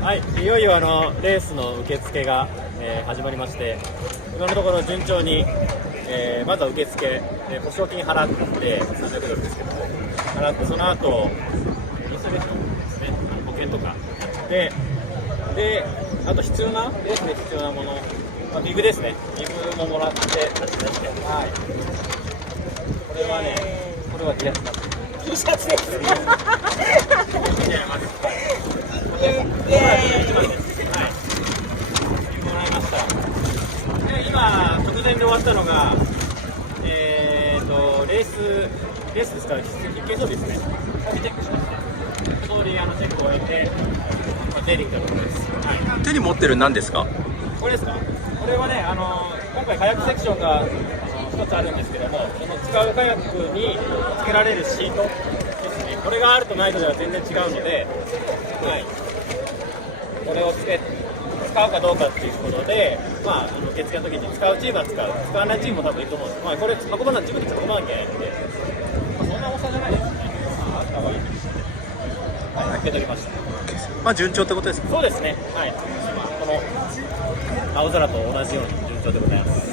はい、いよいよレースの受付が、始まりまして、今のところ順調に、まずは受付、保証金払って300ドルですけども、払ってその後インスタレーションですね、保険とかで、あと必要なレースで必要なもの、ビブですね、ビブももらって、はい、これはね、これは T シャツです。はい、もらいました。で、今直前で終わったのが、レースですから必見装備ですね。チェックしました。一通りチェックを終えて、出てきたところです。はい、手に持ってる何ですか？これですか？これはね、今回カヤックセクションが一つあるんですけども、その使うカヤックにつけられるシートですね。これがあるとないとでは全然違うので、はい、これを使うかどうかっていうことで、受付の時に使うチームは使わないチームも多分いると思うんです。これ運ばな自分で運ばなきゃいけないので、そんな重さじゃないですね。あった方がいいです。はい、受け取りました。順調ってことですか？そうですね。はい。この青空と同じように順調でございます。